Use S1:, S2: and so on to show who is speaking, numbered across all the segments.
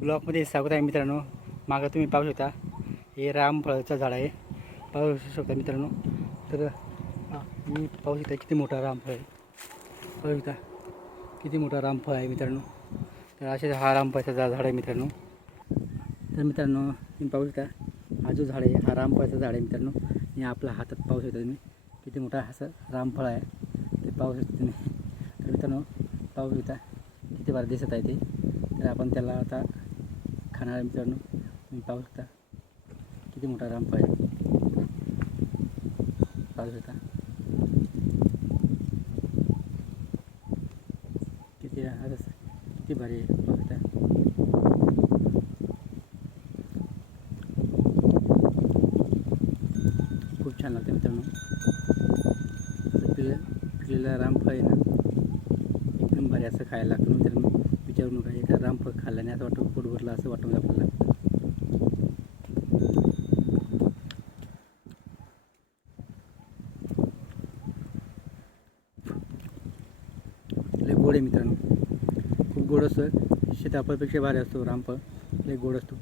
S1: ब्लॉकमध्ये स्वागत आहे मित्रांनो. मागं तुम्ही पाहू शकता हे रामफळाचं झाड आहे. पाहू शकता मित्रांनो. तर मी पाहू शकता किती मोठा रामफळ आहे. पाहू शकता किती मोठा रामफळ आहे मित्रांनो. तर असे हा रामफळाचा झा- झाड आहे मित्रांनो. तर मित्रांनो तुम्ही पाहू शकता हा जो झाड आहे हा रामफळाचं झाड आहे मित्रांनो. आणि आपल्या हातात पाहू शकता तुम्ही. किती मोठा असं रामफळ आहे. ते पाहू शकता तुम्ही. तर मित्रांनो पाहू शकता किती बार दिसत आहे ते. तर आपण त्याला आता खाणार आहे मित्रांनो. तुम्ही पाहू शकता. किती मोठा रामफळ आहे पाहू शकता. किती आता किती भारी आहे. पाहू शकता. खूप छान लागतं मित्रांनो. असं पिलं पिलेला रामफळ आहे ना एकदम भारी असं खायला लागतं मित्रांनो. विचारू नका राम रामफळ खाल्ल्याने असं वाटतं पोट भरलं असं वाटून म्हणजे आपल्याला. लय गोड आहे मित्रांनो. खूप गोड असतं. सीताफळपेक्षा भारी असतो रामफळ. लय गोड असतो.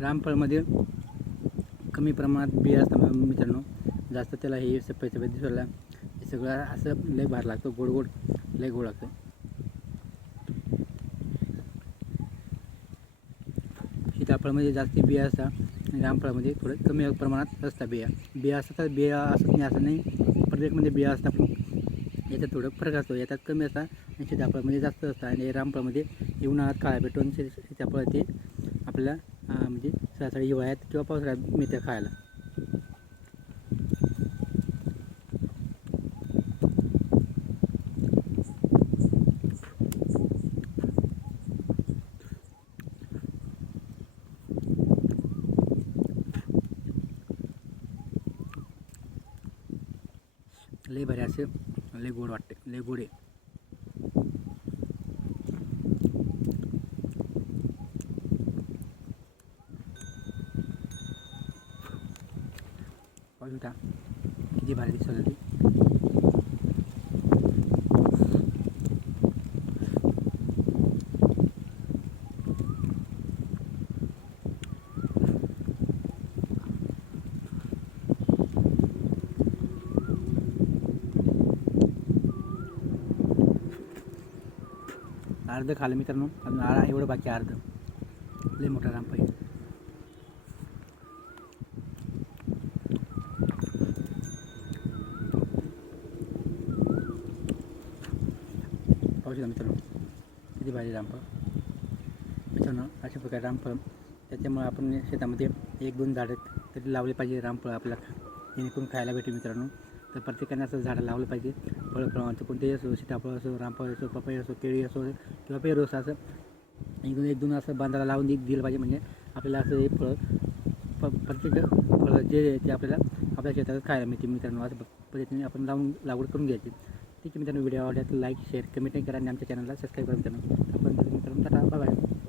S1: रामफळमध्ये कमी प्रमाणात बिया असतात मित्रांनो जास्त त्याला हे सफेद सफेद दिसायला हे सगळं असं लय भार लागतो गोड गोड लय गोड लागतं सीताफळमध्ये जास्त बिया असतात आणि रामफळामध्ये थोडं कमी प्रमाणात असतात बिया. बिया असतात तर बिया असत नाही असं नाही. प्रत्येकमध्ये बिया असतात पण याच्यात थोडं फरक असतो. याच्यात कमी असतात आणि सीताफळमध्ये जास्त असतात. आणि रामफळामध्ये उन्हाळ्यात काळा भेटून सीताफळ ते आपल्याला म्हणजे सरासरी हिवाळ्यात किंवा पावसाळ्यात मिळतं खायला. लय भारी असे लय गोड वाटते लय गोड आहे. पाहू किती भारी दिसत होती. अर्ध खाल्लं मित्रांनो. अजून आळा एवढं बाकी अर्ध. लय मोठा रामपाई पाहू शकता मित्रांनो किती भारी रामफळ मित्रांनो अशा प्रकारे रामफळ त्याच्यामुळे आपण शेतामध्ये एक दोन झाडं तरी लावले पाहिजे रामफळ आपल्याला जेणेकरून खायला भेटेल मित्रांनो. तर प्रत्येकाने असं झाडं लावलं पाहिजे. फळ फळांचं कोणतेही असो सीताफळ असो रामफळ असो पपई असो केळी असो किंवा पेरू असो असं एक दोन एक दोन असं बांधाला लावून दिलं पाहिजे. म्हणजे आपल्याला असं हे फळ प प्रत्येक फळं जे आहे ते आपल्याला आपल्या शेतात खायला मिळते मित्रांनो. असं पद्धतीने आपण लावून लागवड करून घ्यायची. ठीक आहे मित्रांनो व्हिडिओ आवडला तर लाईक शेअर कमेंट करा आणि आमच्या चॅनलला सबस्क्राईब करा मित्रांनो आपण मित्रांनो टाटा बाय